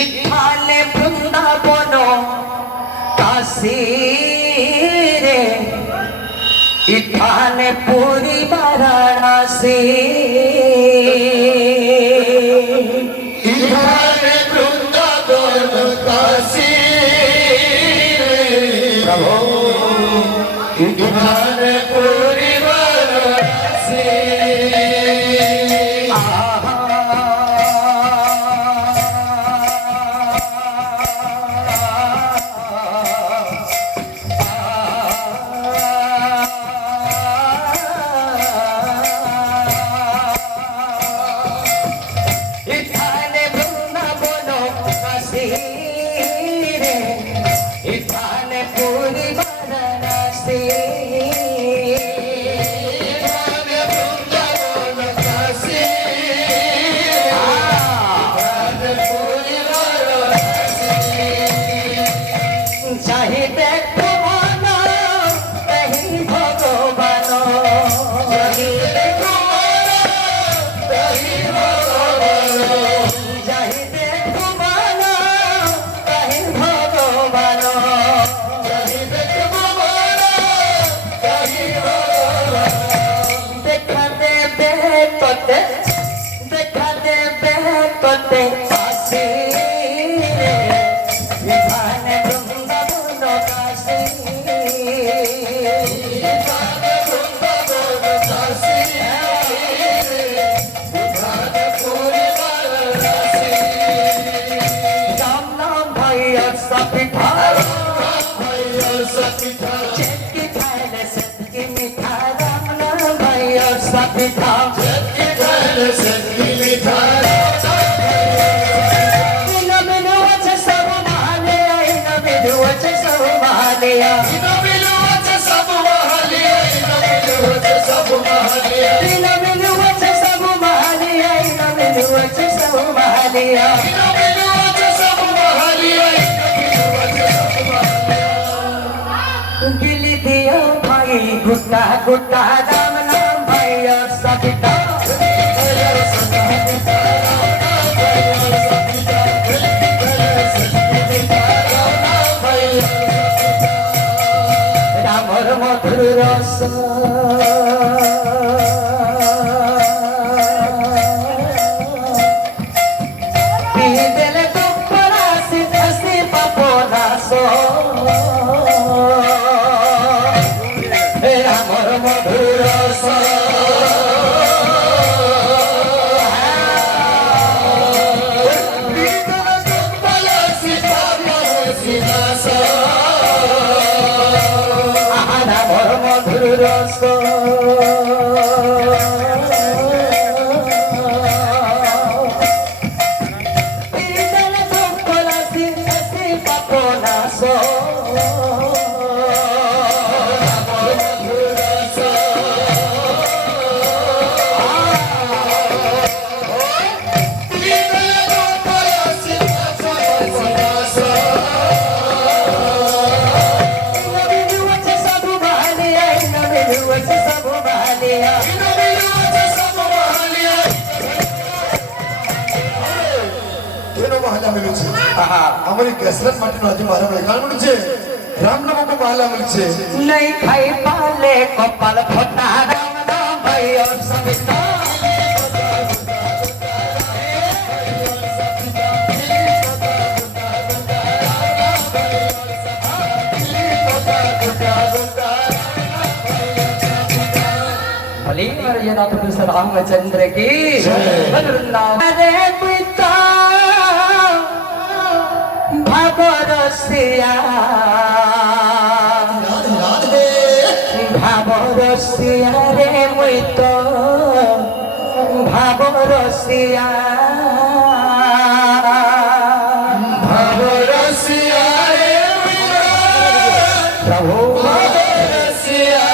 ইথানে বৃন্দাবন কাশী রে, ইথানে পুরী বারাণসী, ইথানে বৃন্দাবন কাশী রে প্রভু, ইথানে পুরী বারাণসী। गिली दिया भाई गुट्टा गुट्टा राम नाम भाई और सबिता रामर मधुर रस हमारी कसरत माटी नो आजू मारा काल मुझे राम नाम को माला मिलছে नहीं खाई पाले कपाल फटा राम नाम भाई और सबिता भली मर्यादा तो श्री रामचंद्र की वृंदावन रे पिता भावरसिया भावरसिया रे मुई तो भावरसिया भावरसिया रे प्रभु भावरसिया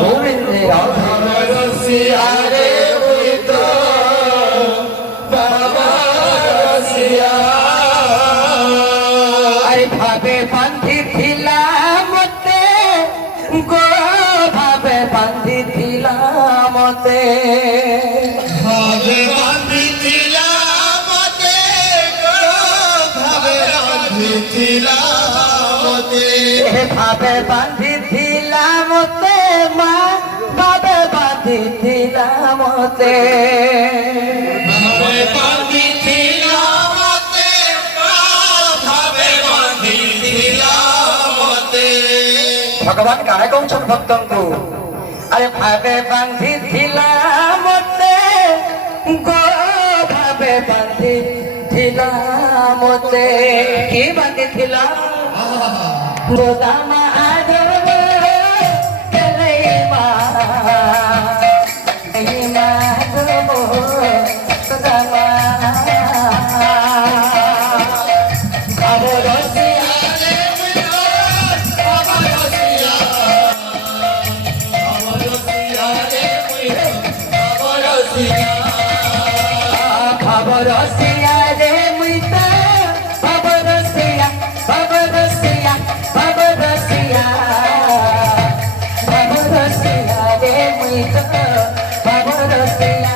गोविंद भावरसिया रे मुई तो भावरसिया अरे भावे बांधी थिला मते गो भावे बांधी थिला मते ভাবে বাঁধিছিলাম মতে মা ভাবে বাঁধিছিলাম মতে ভগবান কারে কৌছন ভক্তଙ୍କୁ আরে ভাবে বাঁধিছিলাম মতে গো ভাবে বাঁধিছিলাম মতে কি বাঁধিছিলাম গোদামা আদব গেলে মা আদব গোদামা Babarosiya re muita Babarosiya Babarosiya Babarosiya Babarosiya re muita Babarosiya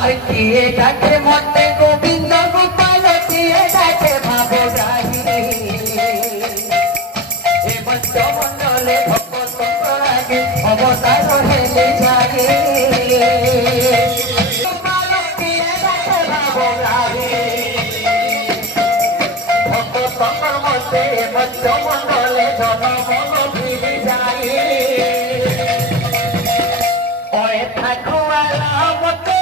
Ay kiye dakhe motte govinda gopal kiye dakhe bhavo rahi e bachcho mondole bhakot rage avatar hele jage gopal kiye dakhe bhavo rahi bhakot motte bachcho mondole jana mono bhili jage oy thakuala motte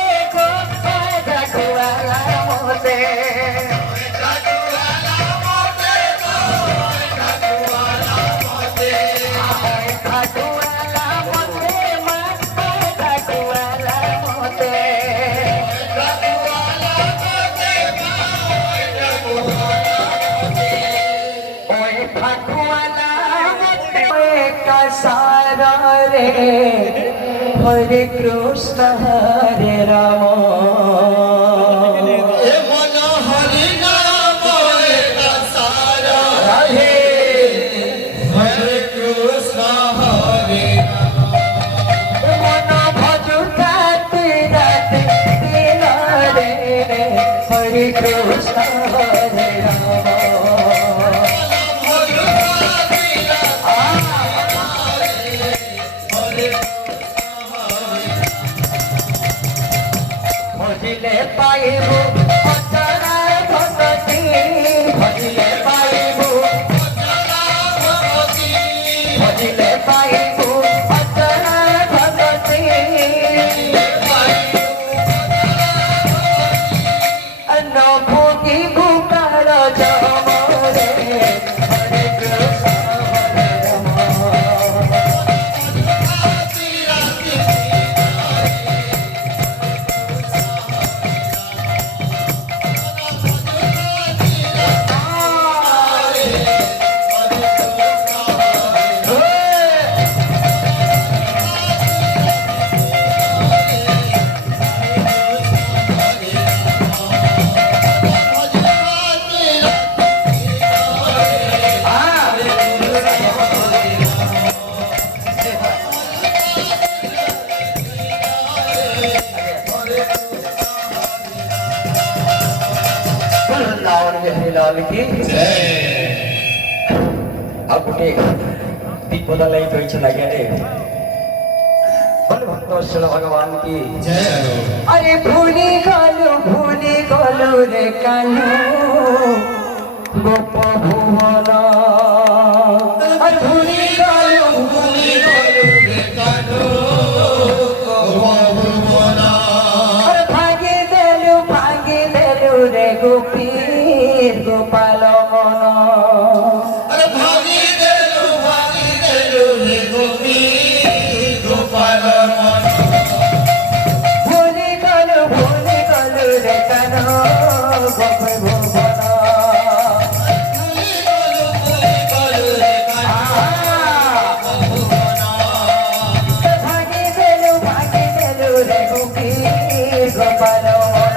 সারা রে হরে কৃষ্ণ হরে Ram Hare Krishna Hare Rama Bhajile paibu Achara bhagati Bhajile paibu Bhajile paibu Achara bhagati No bhogi bhukara jamare Hare Krishna Hare Rama लाल की अब गोटे दीपदा लाई कही लगे रे भक्त वत्सल भगवान की अरे भूली गलु रे कान्हू गोप भुवन अरे भूली गलु रे कान्हू गोप भुवन अरे भागी देलु रे गोपी गोपाल मन अरे भागी देलु रे गोपी गोपाल मन भूली गलु रे कान्हू गोप भुवन भूली गलु रे कान्हू भागी देलु रे गोपी गोपाल मन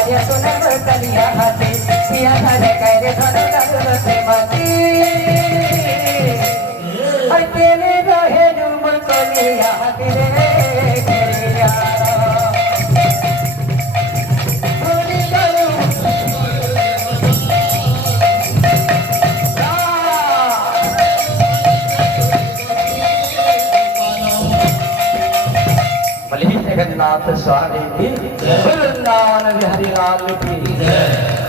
करे सुने मुरतलिया हाथी पिया धरे करे धरे धरे माती हर तेरे रहे जुमल कलिया हाथी रे कलिया जगन्नाथ स्वामी की वृंदावन बिहारी लाल की